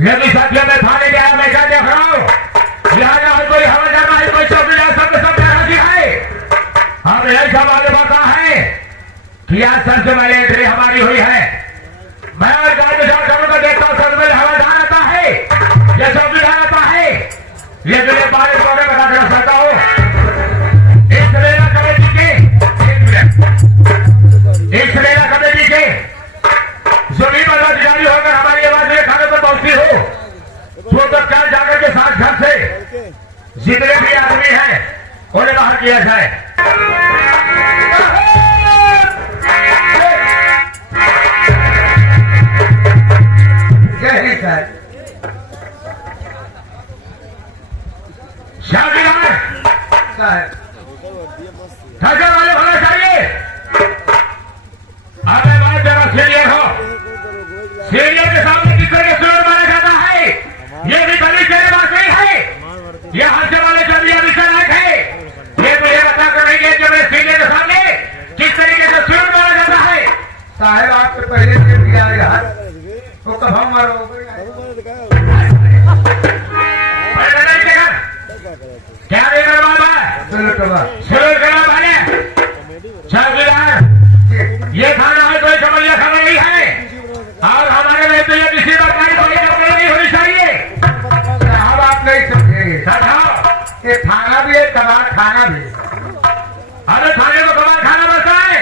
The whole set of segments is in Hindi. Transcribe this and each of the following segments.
लेकिन साथियों में थाने गया मैं क्या देख रहा हूँ यहाँ ना कोई हवलदार ना कोई चौकीदार सब राजी है। हम यही सब आगे बढ़ता है कि आज सबसे पहले एंट्री हमारी हुई है। मैं और गांव में जाकर देखता हूँ सबसे पहले हवलदार आता है या चौकीदार आता है। ये जो बारे में बता देना चाहता हूँ इस मेला कमेटी के जो भी पदाधिकारी होकर हमारी आवाज मेरे खाने पर पहुंचती हो तो तत्काल जाकर के साथ घर से जितने भी आदमी हैं उन्हें बाहर किया जाए। वाले होना चाहिए। अरे बात जरा सीनियर हो, सीनियर के सामने किस तरह सुर माना जाता है ये भी कभी तेरे बात नहीं है। ये हास्य वाले कभी अभिषेक है ये तो ये बता कर रही है कि मेरे सीनियर के सामने किस तरीके से सुर माना जाता है। साहब आपके पहले से दिया यार तो कब हम मारो क्या देगा बाबा शुरू करा भाई चौकीदार ये खाना है कोई समझिए खबर नहीं है और हमारे में तो ये किसी प्रकार की कोई खबर नहीं होनी चाहिए। साहब आप नहीं समझे ये थाना भी है कबाड़ खाना भी। अरे थाने को कबाड़ खाना बसता है।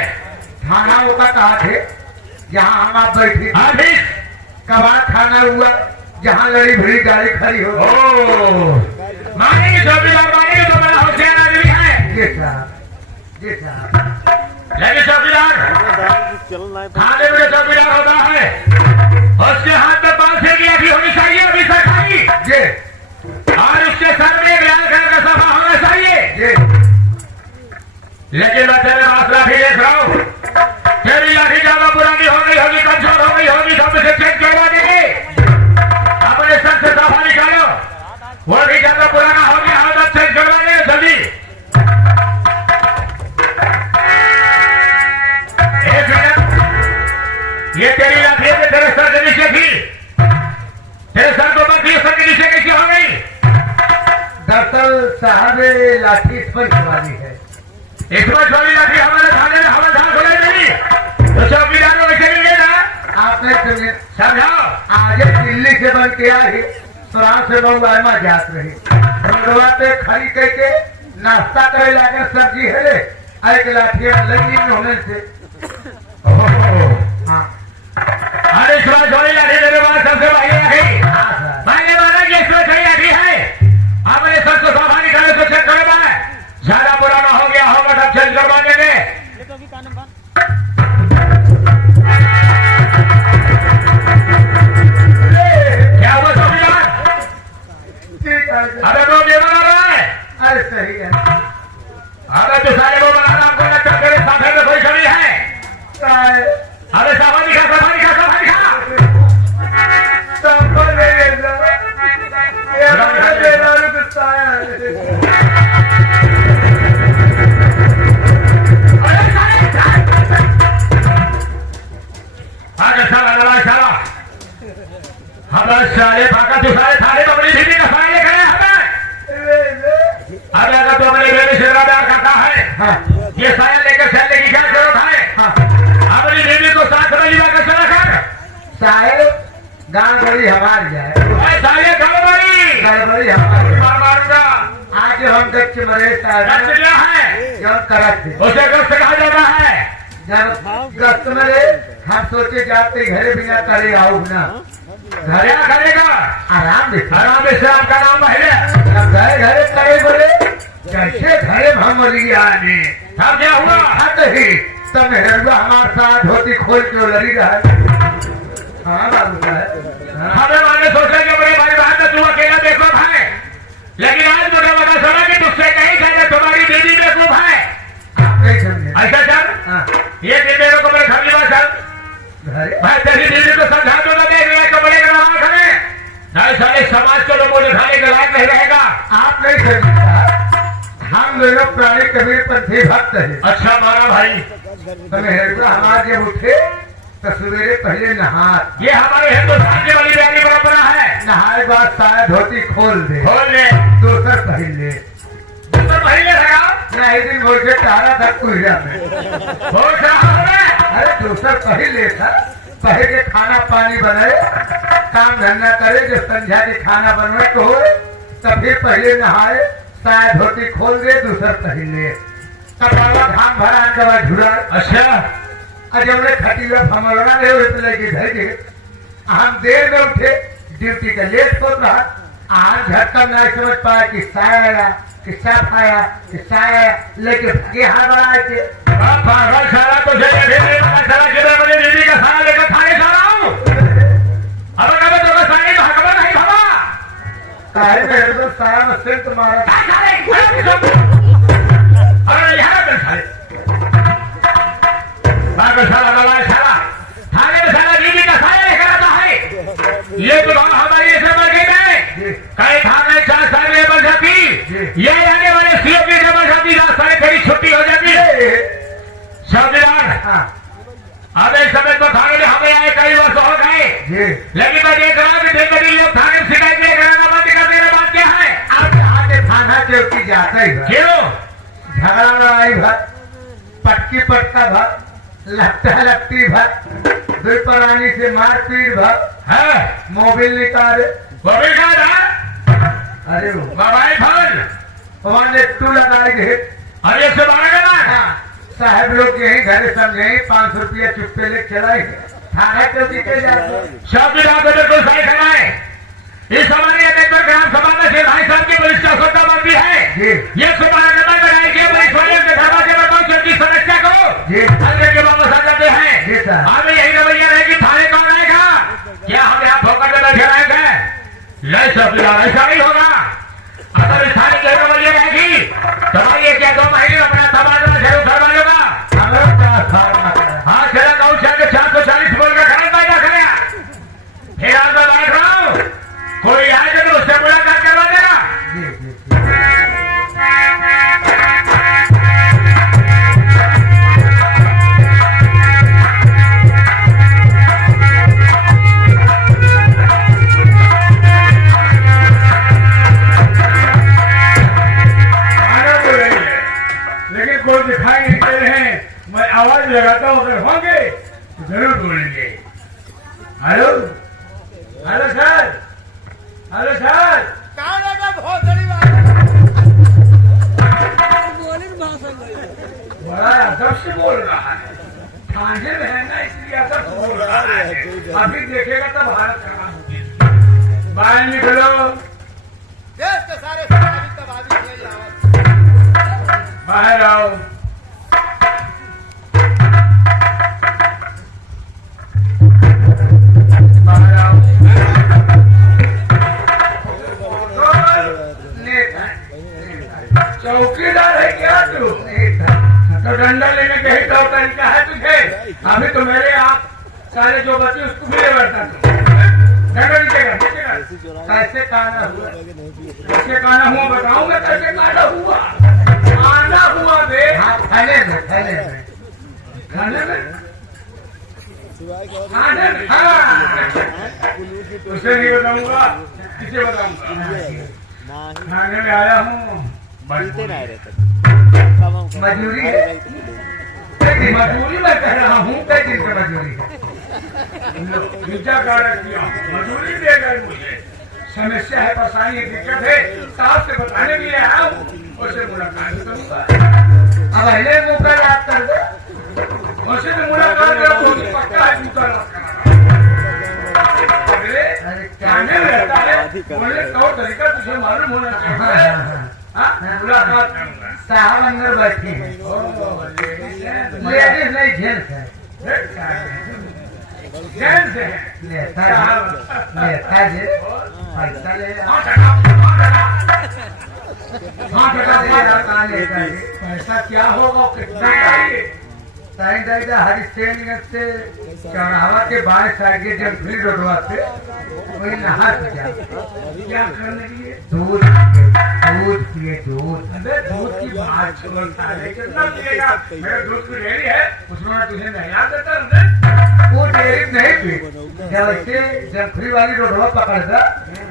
थाना वो का कहा थे जहाँ हम आप बैठे अभी कबाड़ खाना हुआ जहाँ लड़ी भरी गाड़ी खड़ी हो। मानेंगे चौकीदार मानेंगे तो बड़ा होशियार आदमी है। जी साहब लेकिन चौकीदार थाने में चौकीदार होता है उसके हाथ में बांसे की अभी होनी चाहिए अभी सरकारी जी और उसके सर में एक लाल कलर का सफा होना चाहिए जी। लेकिन मैं तेरे पास लाठी देख रहा हूँ तेरी लाठी ज्यादा पुरानी हो गई होगी कमजोर हो गई होगी तो मुझे चेक करवा देंगे। अपने सर से सफा निकालो वो भी ज्यादा पुराना हो गया हो तो चेक करवा देंगे जल्दी। ये तेरी लाठी है तेरे सर के नीचे थी तेरे सर को बाकी सर के नीचे कैसी हो गई। दरअसल साहब लाठी स्पर्श वाली है। स्पर्श वाली लाठी हमारे थाने में हवलदार को ले गई तो चौकीदार को वैसे नहीं लेना। आपने सुनिए समझाओ आज दिल्ली से बन के आई फ्रांस से बंगालमा जात रही रोडवा पे खड़ी करके नाश्ता करे लागे सब्जी है एक लाठी लगी होने से। हाँ अरे स्पर्श वाली लाठी मेरे पास सबसे बड़ी लाठी मैंने माना कि स्पर्श वाली लाठी है। अपने सर को सफा निकाले तो चेक करे मैं ज्यादा पुराना हो गया होगा तब चेक करवा देंगे। क्या हुआ चौकीदार अरे वो ये बना रहा है। अरे सही है अरे तो सारे वो बना रहा आपको लगता तेरे साथ में कोई कमी है। अरे सफा दिखा सफा दिखा सफा दिखा साले भागा तू सारे थाने में अपनी दीदी का फाइल लेकर आया हमें। अरे अगर तो अपनी बेबी से प्यार करता है ये साया लेकर चलने की क्या जरूरत है। अपनी दीदी को साथ में लिवा कर चला कर साहेब गांव बड़ी हमारी है साले गड़बड़ी हमारी मारूंगा। आज हम गच्छ मरे साहब क्या है जब करत उसे गस्त कहा जाता है। जब गस्त मरे हम सोचे जाते घरे बिना करे आओ ना घरे करेगा आराम से आपका नाम पहले घरे घरे करे बोले कैसे घरे भमरिया ने तब क्या हुआ हट ही तब हेरुआ हमारे साथ धोती खोल के लड़ी रहा। हाँ बाबू हमें मैंने सोचा कि बड़ी भाई बात है तू अकेला बेवकूफ है लेकिन आज मुझे पता चला कि तुझसे कहीं कहते तुम्हारी दीदी बेवकूफ है। आप नहीं समझे ऐसा चल ये मेरे को मेरे खबरी बात चल भाई तेरी दीदी को समझा तो ना देख रहा कपड़े का नाम हमें नहीं सारे समाज को लोगों ने खाने के लायक नहीं रहेगा। आप नहीं समझता हम लोग प्राणी कबीर पंथी भक्त है। अच्छा मारा भाई तो हेरुआ हमारे जब उठे तो सवेरे पहले नहा। ये हमारे हिंदुस्तान की बड़ी प्यारी परंपरा है। नहाए बाद साया धोती खोल दे, खोल ले, दूसर पहन ले। दूसर पहले लगा नहीं दिन बोल के टहरा था कुहरा में। बहुत रहा है। अरे दूसर पहन ले था, पहले के खाना पानी बनाए, काम धंधा करे, जो संध्या के खाना बनवे को हो, तब फिर पहले नहाए, साया धोती खोल दे, दूसर पहन ले। तब बाबा धाम भरा दवा झुरा। अच्छा, अजय हमने खटीला फमलना नहीं हुए तो लेके घर के हम देर में उठे, ड्यूटी का लेट हो रहा। आज झटकन नहीं समझ पाया कि साया आया, कि साफ आया, कि साया लेके भागे हाथ बढ़ाए थे। पागल साला तो साला कितने बजे दीदी का साला लेकर थाने जा रहा हूँ। अब कभी तो साली भागवा नहीं भागा। काहे मेरे तो साया में सिर तुम्हारा। अरे यहाँ पे साले पागल साला दलाल साला थाने में साला दीदी का साया लेकर आता है। ये तो बात हमारी ऐसे मर गई है। कई थाने 4 साल में मर जाती, ये आने वाले सीओपी से मर जाती, 10 साल तेरी छुट्टी हो जाती है। हाँ अब इस समय तो थाने में हमें आए कई वर्ष हो गए, लेकिन मैं देख रहा हूँ कि कई लोग थाने में शिकायत नहीं कराना बंद कर देना। बात क्या है? आप यहाँ के थाना चौकी जाते ही क्यों? झगड़ा लड़ाई भर, पटकी पटका भर, लगता लगती भर, दुई प्राणी से मारपीट भर है। मोबाइल निकाले, मोबाइल का था? अरे मोबाइल फोन वहाँ ने टू लगाई गए। अरे से बाहर गया साहब लोग यही घर समझे 500 रुपया चुप्पे ले चलाए थाना चौकी के जाते। सब बिल्कुल सही कराए। इस हमारे अध्यक्ष ग्राम सभा में से भाई साहब की पुलिस का सौदा बनती है। ये सुबह बनाई गई पुलिस वाले के धर्मा के बताओ चौकी समस्या को अंदर के वापस आ जाते हैं। हमें यही रवैया रहेगी, थाने कौन आएगा? क्या हम यहाँ ठोकर में बैठे रहेंगे? नहीं सब ऐसा नहीं होगा। अगर इस थाने की रवैया रहेगी तो भाई ये क्या 2 महीने अपना तबादला जरूर करवा लूंगा। हाँ चला कहूँ 440 बोल का खड़ा पैदा करेगा। फिर आज मैं बैठ रहा हूँ, कोई आएगा तो उससे मुलाकात करवा देगा। लेकिन कोई दिखाई नहीं दे रहे हैं। मैं आवाज लगाता हूँ, अगर होंगे तो जरूर बोलेंगे। Hello hello sir, hello sir. बड़ा अदब से बोल रहा है, थाने में है ना इसलिए अदब से बोल रहा है। अभी देखेगा तब हालत खराब होगी। बाहर निकलो, देश के सारे सभावी तबावी खेल रहा बाहर आओ। बाहर आओ। चौकीदार है क्या तू? तो डंडा लेने के ही तो तरीका है तुझे। अभी तो मेरे आप सारे जो बच्चे उसको भी ले बैठता तू। कैसे काना हुआ? कैसे काना हुआ बताऊंगा। कैसे काना हुआ? आना हुआ बे। हाँ खाने में, खाने में, खाने में, खाने में। हाँ उसे नहीं बताऊंगा, किसे बताऊंगा? खाने में आया हूँ। मजदूरी है, मजदूरी मैं कह रहा हूँ। कई दिन से मजदूरी है। मजदूरी दे गए मुझे। समस्या है, परेशानी है, दिक्कत है, साहब से बताने के लिए आया हूँ। उससे मुलाकात करूंगा। अब पहले मुँह याद कर दे, उससे तो मुलाकात करो। पक्का है कहने रहता है, बोलने तौर तरीका तुझे मालूम होना चाहिए। मुलाकात करूंगा। साहब अंदर बैठे हैं। लेडीज नहीं, जेंट्स है। जेंट्स है। नेता जी पैसा ले। पैसा क्या होगा, कितना चाहिए? हरिशेन से चौराहा के बाएं साइड के जंगली रोडवा से वही नहा क्या करने के लिए? दूध दूध पिए, दूध। अरे दूध की बात छोड़ता है, कितना पिएगा? मेरे दूध की डेयरी है, उसमें मैं तुझे नहला देता हूँ। जब ऐसे जंगफरी वाली रोडवा पकड़ दा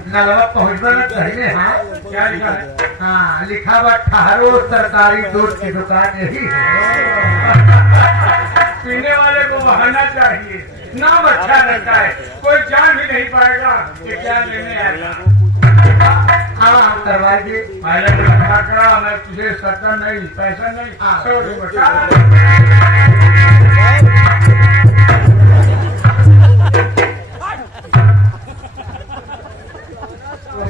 नलवा पहुंचना न पहले हाँ क्या लिखा है? हाँ लिखा बा ठहरो सरकारी दूध की दुकान यही है। पीने वाले को बहाना चाहिए, नाम अच्छा रहता है, कोई जान भी नहीं पाएगा कि क्या लेने आएगा। हाँ हम करवाइए। पहले तो रखा करा, मैं तुझे सत्ता नहीं, पैसा नहीं, हाँ। 100 रुपये।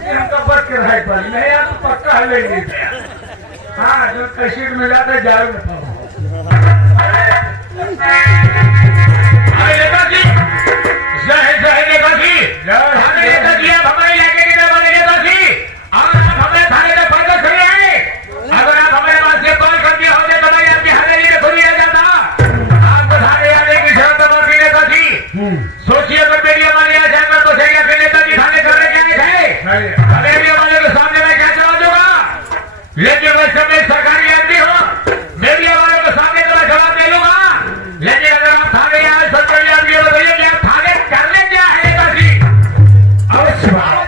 हमको बस के रहे पर नहीं आप तो पक्का है लेंगे। हाँ जो कैसे मिला था जाओ न पाओ। अरे नेताजी, जय नेताजी, हमें नेताजी आप हमारे इलाके के दरबार नेताजी, और आप हमें थाने में पैदल खड़े हैं। अगर आप हमारे पास से कॉल कर दिए होते तो मैं आपकी हवेली में खुली आ जाता। आपको थाने आने की जरूरत पड़ती नेताजी। सोचिए अगर मेरी हमारे यहाँ जाकर तो सही है नेताजी थाने करने के आए थे। हवेली वाले के सामने मैं क्या जवाब दूंगा? लेकिन मैं समय सरकारी आदमी हूँ, मेरी वालों के सामने तो मैं जवाब दे लूंगा। लेकिन अगर आप थाने आए सरकारी आदमी को बताइए कि आप थाने करने क्या है नेताजी? अवश्य बात।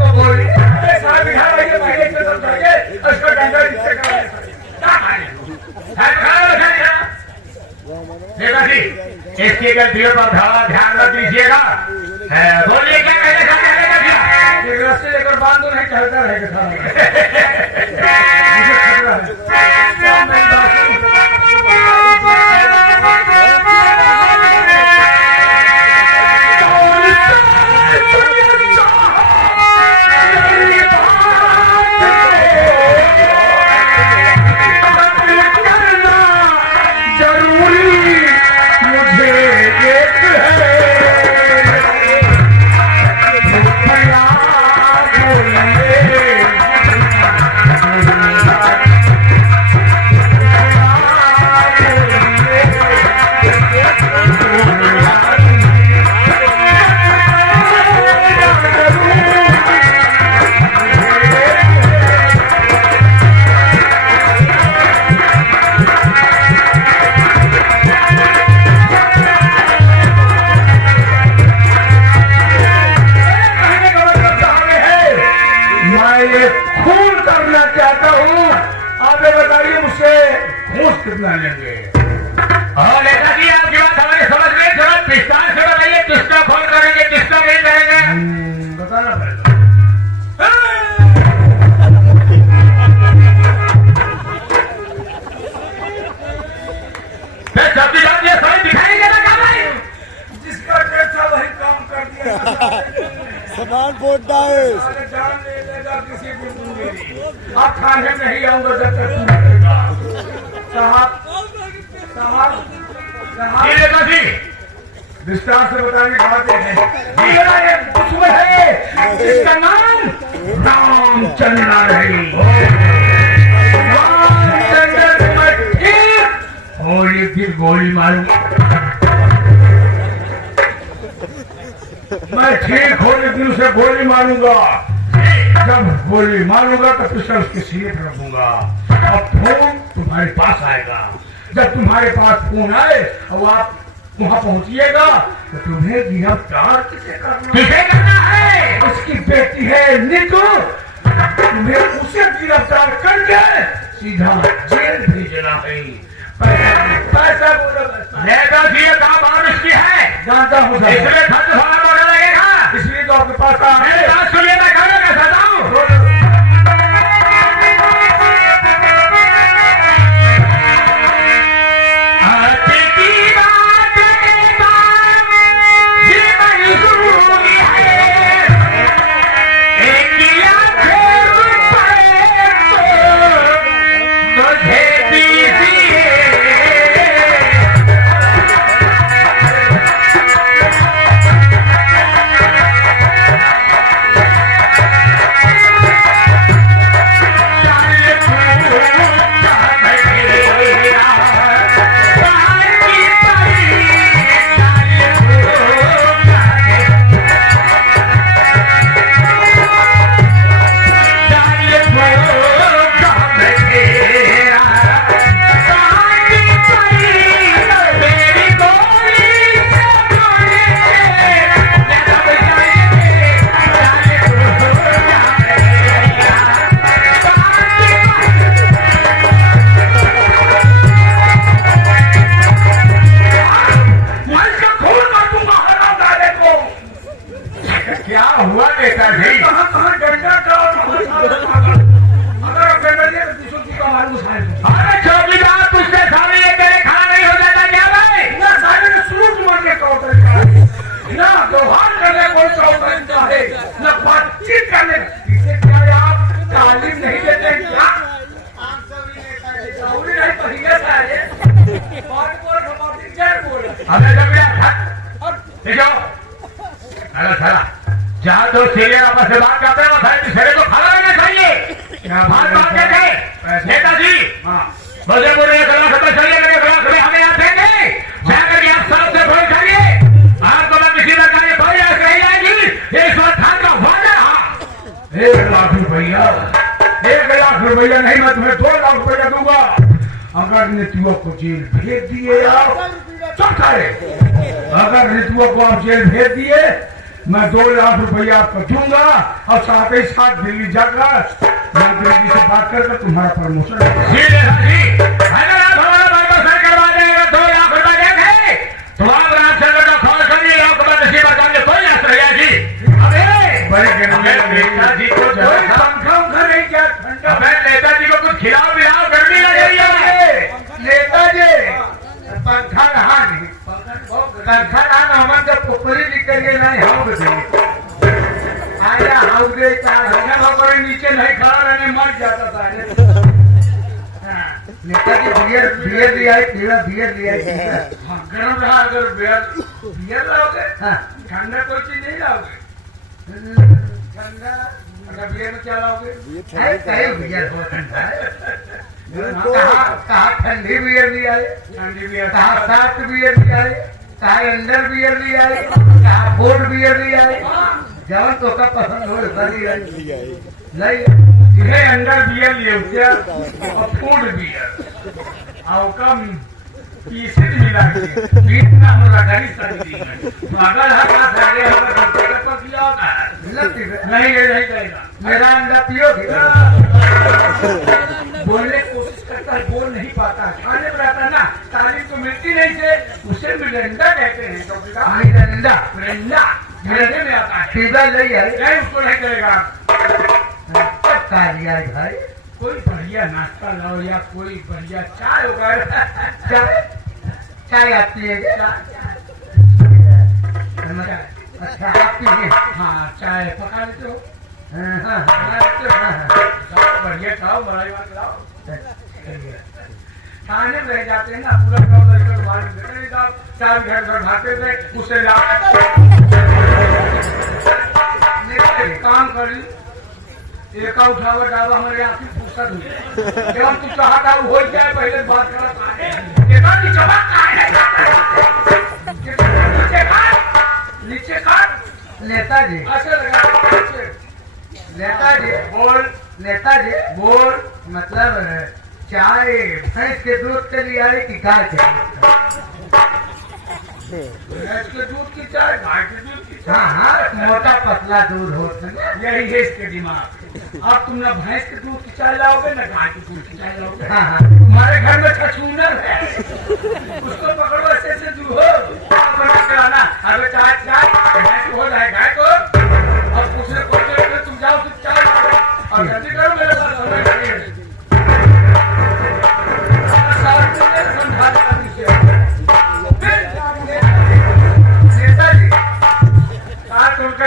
तो बोलिए। अरे साहब बिठा रहिए, पहले से समझाइए, उसको डंडा नीचे करा दें। क्या खाने? है खाना बैठाइए ना? नेताजी, इसकी गलतियों पर ध्यान रख दीजिएगा। बोलिए क्या कहना चाहते हैं नेताजी? एक रस्ते लेकर बांध दो, नहीं चलता रहेगा सारा। मुझे खतरा कितना लेंगे? और नेताजी आपकी बात हमारी समझ में थोड़ा विस्तार से बताइए, किसका फोन करेंगे, किसका नहीं करेंगे? बताना पड़ेगा। सब्जी ये सही दिखाएंगे ना काम है? जिसका कैसा वही काम कर दिया। सामान बोलता है जान ले लेगा किसी को। आप खाने नहीं आऊंगा जब तक साहब विस्तार से बताने की बात है। उसमें है जिसका नाम रामचंद्र है। रामचंद्र और एक दिन गोली मारूंगा। मैं ठीक होने दिन उसे गोली मारूंगा। जब गोली मारूंगा तो पिस्टल उसके सीने पर रखूंगा। अब फोन तुम्हारे पास आएगा। जब तुम्हारे पास फोन आए और आप वहाँ पहुँचिएगा तो तुम्हें गिरफ्तार किसे करना है? उसकी बेटी है नीतू, तुम्हें उसे गिरफ्तार करके सीधा जेल भेजना है। पैसा नेताजी ये काम और इसकी है, जानता हूँ सर। इसलिए खर्च होना बोलने लगेगा, इसलिए तो आपके पास है। सुनिए मैं कहना क्या चाहता हूँ। देखो अरे साला जहाँ दो सीनियर आपस में बात करते हैं वहाँ दूसरे को खड़ा रहना चाहिए। बात के थे नेताजी बजे बोले 1 लाख रुपए चाहिए, 1 लाख रुपए हमें यहाँ देंगे, जाकर आप सबसे फोन करिए, आपको मैं किसी प्रकार की कोई आस नहीं आएगी। इस वक्त खान का वादा 1 लाख रुपया, 1 लाख रुपया नहीं, मैं तुम्हें 2 लाख रुपया दूंगा अगर नीतुओं को जेल भेज दिए आप। चुप करे, अगर नीतुओं को आप जेल भेज दिए मैं 2 लाख रुपया आपको दूंगा और साथ ही साथ दिल्ली जाकर मैं दिल्ली से बात करके तुम्हारा प्रमोशन अगर आप हमारा प्रमोशन करवा देंगे 2 लाख रुपया देंगे तो आप राजचंद्र का खोल करिए, आपको मैं नसीब बताने कोई आस रहा जी। अबे बड़े नेताजी को पंखा उखा नहीं क्या ठंडा, मैं नेताजी को कुछ खिलाओ पिलाओ, गर्मी लग रही है। नेताजी पंखा रहा नहीं, पंखा रहा हमन जब पुपरी निकल गए नहीं हम आया हाउरे का नीचे नहीं खड़ा रहने मर जाता था। नेताजी बियर लिया है, पीला बियर लिया है। गर्म रहा अगर बियर लाओगे ठंडा कोई चीज नहीं लाओगे, ठंडा अगर बियर में क्या लाओगे? बियर हो ठंडा है। कहा ठंडी बियर लिया है, ठंडी बियर, कहा साफ्ट बियर लिया है, कहा अंडर बियर लिया है, कहा बोर्ड बियर लिया है, जवन तो का पसंद हो नहीं जिन्हें अंडर बियर लिए क्या और फूड बियर और कम पीसे मिला के ना हो रहा मगर नहीं कहेगा मेरा अंडा पियोगी? बोलने की कोशिश करता है, बोल नहीं पाता, खाने पर आता ना, तालीम तो मिलती नहीं से उसे मिरंडा कहते हैं। मिरंडा मिरंडे में आता है, सीधा नहीं है, नहीं उसको नहीं करेगा। लिया है भाई, कोई बढ़िया नाश्ता लाओ या कोई बढ़िया चाय वगैरह। चाय आती है अच्छा आप पीजिए। हाँ चाय पका लेते हो, हाँ बढ़िया खाओ, बड़ा लाओ, खाने में रह जाते हैं ना पूरा चार घर भागते थे उसे काम करी एक उठावा डावा हमारे यहाँ की फुर्सत हुई जब तू चाहता हो जाए पहले बात करा नीचे काट नेताजी ऐसे लगा नेताजी बोल मतलब चाय भैंस के दूध के लिए आई कि गाय के? भैंस के दूध की चाय, गाय के दूध की चाय। हाँ मोटा पतला दूध होता है, यही है इसके दिमाग। अब तुम ना भैंस के दूध की चाय लाओगे ना गाय के दूध की चाय लाओगे। हाँ तुम्हारे घर में छछूनर है, उसको पकड़ो ऐसे दूहो बना के लाना। अरे चाय भैंस हो जाए गाय को और दूसरे को तुम जाओ तुम चाय लाओ और जल्दी करो मेरे पास समय नहीं।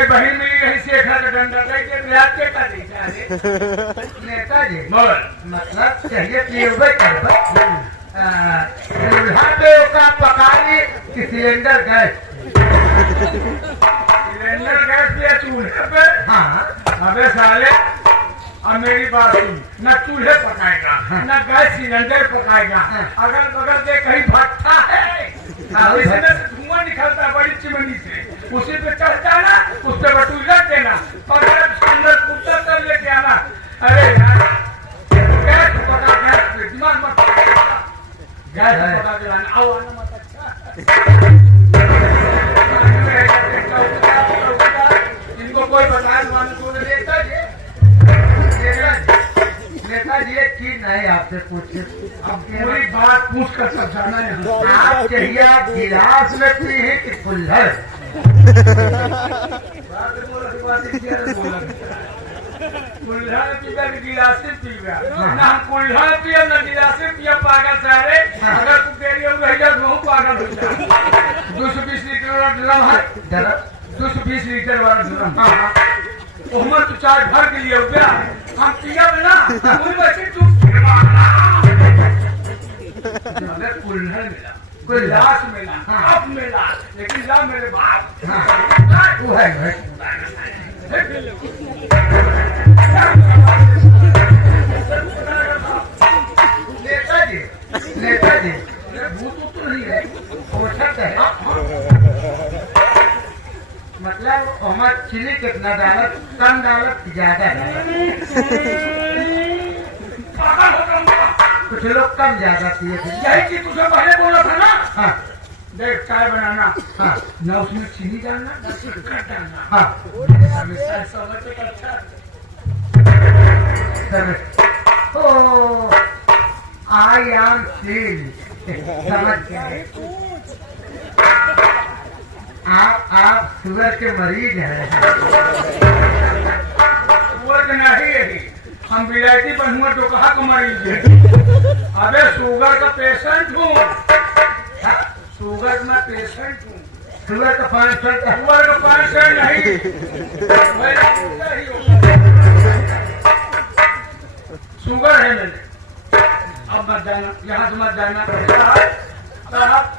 बहन मिली रही शेखा का डंडा नेताजी बोल मतलब चाहिए पीबे करबे चूल्हा पे ओका पकाई कि सिलेंडर गैस? सिलेंडर गैस पे चूल्हे पे। हाँ अबे साले अब मेरी बात सुन, न चूल्हे पकाएगा न गैस सिलेंडर पकाएगा, अगल बगल के कहीं भट्टा है इसमें धुआं निकलता है बड़ी चिमनी से, उसी पे चढ़ जाना, उस पे बटूला देना और अंदर कुत्ता कर लेके आना। अरे यार गैस पका, गैस पे दिमाग मत गैस पका के लाना। आओ आना मत इनको कोई बताया नेताजी एक चीज नहीं आपसे पूछे, अब पूरी बात पूछ कर सब जाना है। आप चाहिए आप गिलास में पिए कि कुल्हड़? कुल्हड़ पीगा कि गिलासे पीगा? ना हम कुल्हड़ पिए ना गिलासे पिए पागल सारे। अगर तू तेरी रह जा तो पागल हो जा। 220 लीटर वाला ड्रम है, 220 लीटर वाला ड्रम। उमर तो चाय भर के लिए हो गया, हम पिया ना कुल्हड़ मिला कोई ला लाश मिला, हाँ। अब मिला, लेकिन ला मेरे बाप। हाँ वो है भाई। नेताजी नेताजी भूत तो नहीं है। औसत है मतलब हमार चीनी कितना डालत कम डालत ज्यादा डालत पागल हो जाऊंगा। कुछ लोग कम ज्यादा पिए थे यही चीज तुझे पहले बोला था ना। हाँ देख चाय बनाना, हाँ ना उसमें चीनी डालना, ना शक्कर डालना। हाँ हमेशा समझ के अच्छा। ओ आई एम सील समझ गए आप शुगर के मरीज हैं वो नहीं यही, हम विलायती बनूंगा तो कहा को मरीज है। अबे शुगर का पेशेंट हूँ, शुगर में पेशेंट हूँ। शुगर का 500 का शुगर का पेशेंट नहीं, शुगर है मैंने। अब मत जाना, यहाँ से मत जाना। साहब